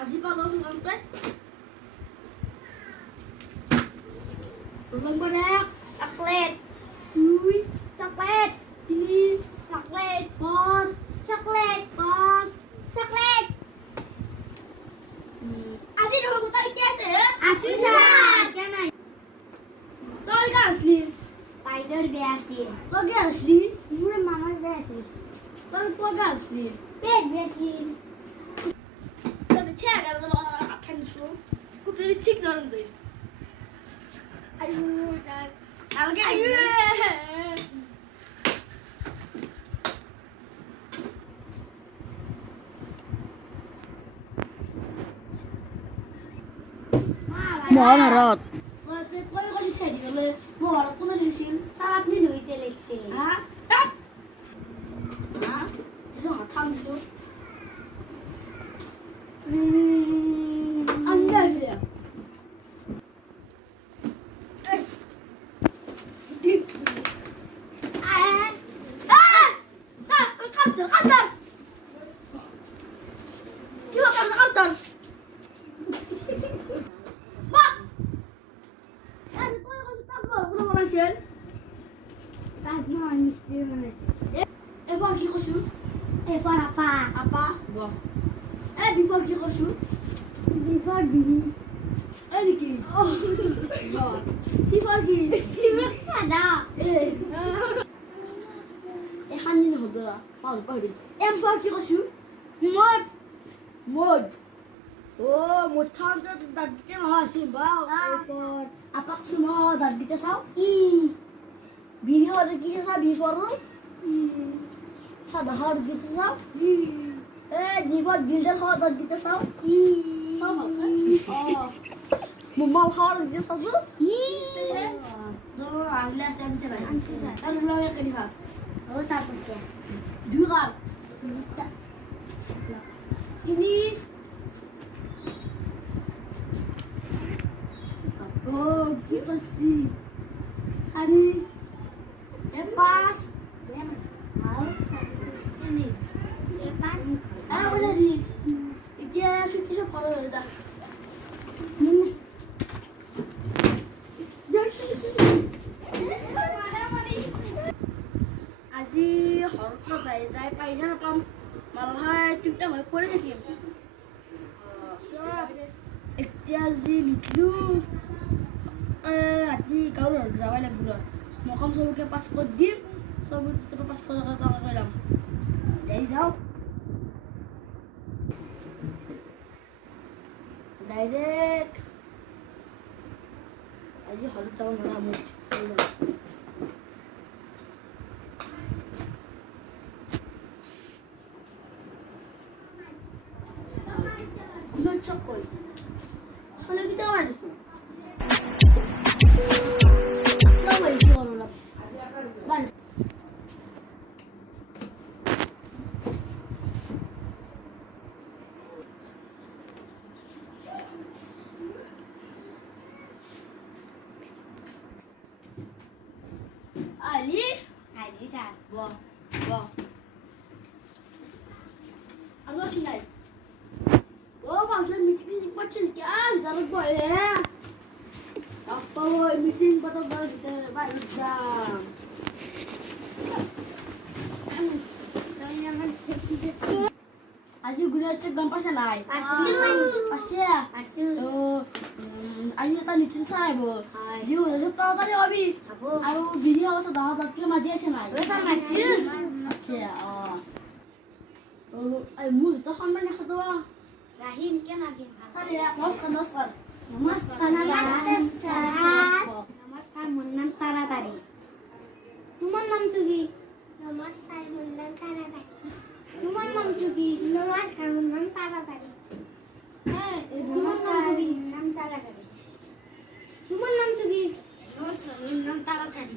আজি পালো শুনতে Nomor coklat, duit coklat, tiga coklat, empat coklat, pas coklat. Asyik dulu kita ikhlas ya. Asyik sah. Kan ay. Kau ikhlas asli. Spider biasa. Kau ikhlas asli. Ibu mama biasa. Kau ikhlas asli. Pet biasa. Kau cek kalau orang akan suruh. Kau beri cek orang tu. Ayo, dah. Alga ayo. Mahabharata Kau kau cerita di dalam Mora pun ada hasil. Saat ni duit eleksi. Hah? Hah? Itu nggak tahu sih. Anda sih. Kantor. Kita kantor. Mak. Kau tak apa hasil? Tak mau mesti mana. Eva lagi kau sih? Before apa? Apa? Wah. Before lagi kau sih? Before bini. Lagi. Oh. Wah. Si lagi. Cuma sada. Hanin hodora. Mal pahdi. Before lagi kau sih? Mod. Oh, mod thang tu dah kita mah sih bau. Before. Apa semua dah kita sah? Bini orang kita sah before. Sada hard kita sah. Before gilder hard dah kita sah. Sama kan? Oh. Mumal hard kita sah tu? Dulu agak saya mencari. Kalau dulu yang kedihas. Oh, tak pasal. Dua. Ini. Oh, kita sih. Hari. Pas. Ini. Lepas. Apa jadi? Dia suki kalau ada. Ini. আজি হৰত যাই পাই না পাম মালহাই তিনটা হৈ পৰি থাকিম এতিয়া আজি লিখলো আজি গাঁৱৰ যাবাই লাগিব মকাম চবকে 500 দিম চবকে 500 টকা কৰিলাম যাই যাও ডাইৰেক্ট আজি হৰত যাব নোৱাৰা মই Cokol. Kalau kita mana tu? Lama itu orang nak. Ban. Ali sah. Wah. Anu sini. Oh, function meeting ni macam sekian, jangan buat ya. Apa boy meeting patut kita baik jam. Aji guna cek gambar sanai. Pasir. Oh, aji tak meeting sanai bo. Aji udah tahu tadi abi. Aru video awak sudah tahu tapi macam sanai. Pasir. Oh, mus tu hamil nak doa. Rahim क्या नाम है? Sorry ya, namaskar. Namaskar. Namaskar Munnan Taratari. Tuman nam tugi. Namaskar Munnan Taratari. Tuman nam tugi. Namaskar Munnan Taratari. Namaskar Munnan Taratari. Tuman nam tugi. Namaskar Munnan Taratari.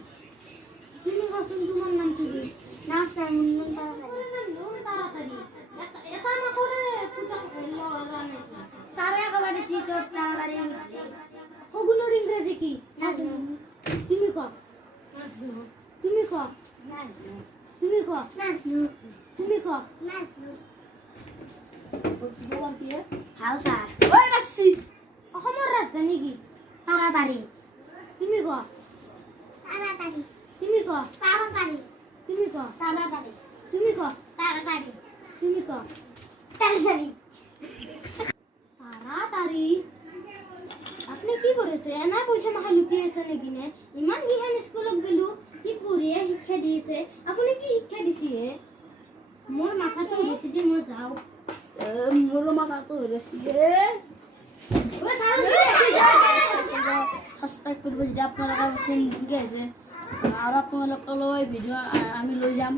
Tumi kasun tuman nam tugi. Namaskar Munnan Taratari. Munnan Taratari. Eta na kore putak Sare akabadi sisos taratari. Hoguno English ki. Tumi ko. Tumi ko. Tumi ko. Tumi ko. Tumi ko. ভাল sir ওই বাসি অসমৰ ৰাজধানী কি তাৰাতাৰী তুমি ক তাড়াতাড়ি তুমি ক তাড়াতাড়ি তুমি ক তাড়াতাড়ি তুমি ক তাড়াতাড়ি তুমি ক তাড়াতাড়ি তাৰাতাৰী আপুনি কি কৰিছে এনে পইচা মাখা লুটি আছে নেকি নে ইমান গিহান স্কুলত গলো কি পঢ়িয়ে শিক্ষা দিছে আপুনি কি শিক্ষা দিছে মোৰ মাথাটো বেছি দিন মই যাওঁ মোৰ মাথাটো হইছে ঐ ছাৰ সাবস্ক্ৰাইব কৰব যেটা আপনাৰা কাছে ঠিক আছে আৰ আপনাদেৰ ভিডিও আমি লই যাম